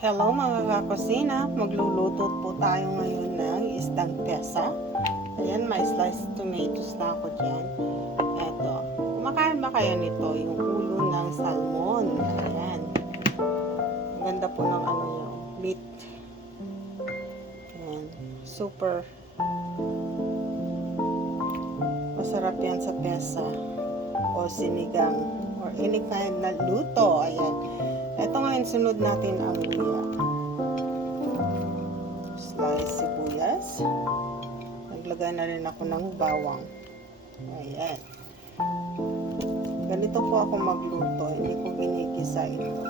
Hello mga kakusina, magluluto po tayo ngayon ng isdang pesa. Ayan, may sliced tomatoes na ako dyan. Eto, kumakain ba kayo nito? Yung ulo ng salmon. Ayan. Ang ganda po ng ano yung meat. Ayan, super. Masarap yan sa pesa o sinigang or any kind na luto. Ayan. Ito ngayon, sunod natin ang luya. Slice sibuyas. Naglagay na rin ako ng bawang. Ayan. Ganito po ako magluto. Hindi ko ginikisa ito.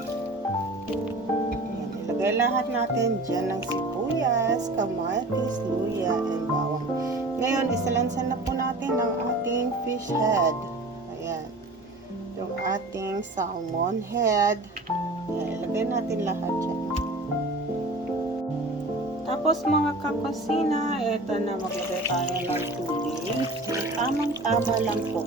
Ayan. Ilagay lahat natin dyan ng sibuyas, kamatis, luya, and bawang. Ngayon, isalansan na po natin ang ating fish head. Yung ating salmon head. Ilagay natin lahat dyan. Tapos mga kakusina, eto na maglagay tayo ng tubig. Tamang-tama lang po.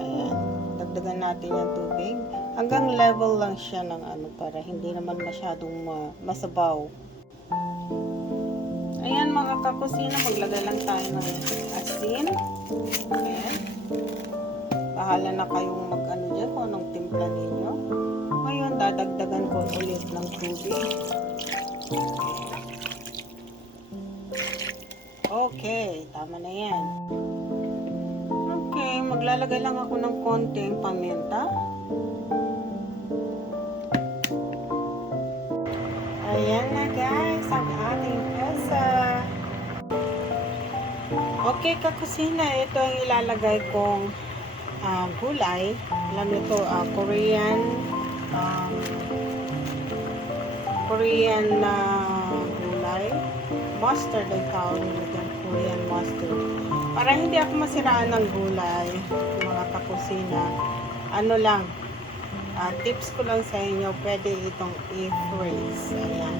Ayan, dagdagan natin yung tubig. Hanggang level lang siya ng ano para hindi naman masyadong ma- masabaw. Ayan mga kakusina, maglagay lang tayo ng asin. Ayan. Bahala na kayong mag-ano dyan kung anong timpla ninyo. Ngayon, dadagdagan ko ulit ng tubig. Okay, tama na yan. Okay, maglalagay lang ako ng konting paminta. Ayan na guys, ang ating pesa. Okay, kakusina, ito ang ilalagay kong ah, gulay. Alam nito, ah, Korean um, Korean na gulay. Mustard ang tawag nito, Korean mustard. Para hindi ako masiraan ng gulay, mga kakusina, ano lang, ah, tips ko lang sa inyo, pwede itong i-freeze. Ayan.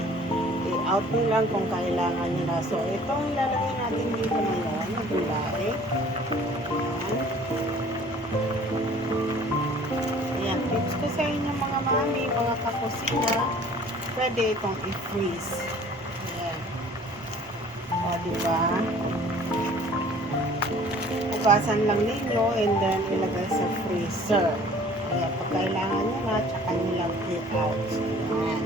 I-out nyo lang kung kailangan nyo. So, ito ilalagay natin dito ngayon, tips ko sa inyo mga mami, mga kakusina, pwede itong i-freeze. Ayan. O, diba? Hugasan lang ninyo and then ilagay sa freezer. Kaya pag kailangan nyo na, tsaka nyo lang i-out. Ayan.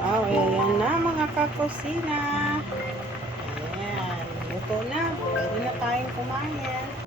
Oh, ayan na mga kakusina. Ayan. Luto na. Pwede na tayong kumain.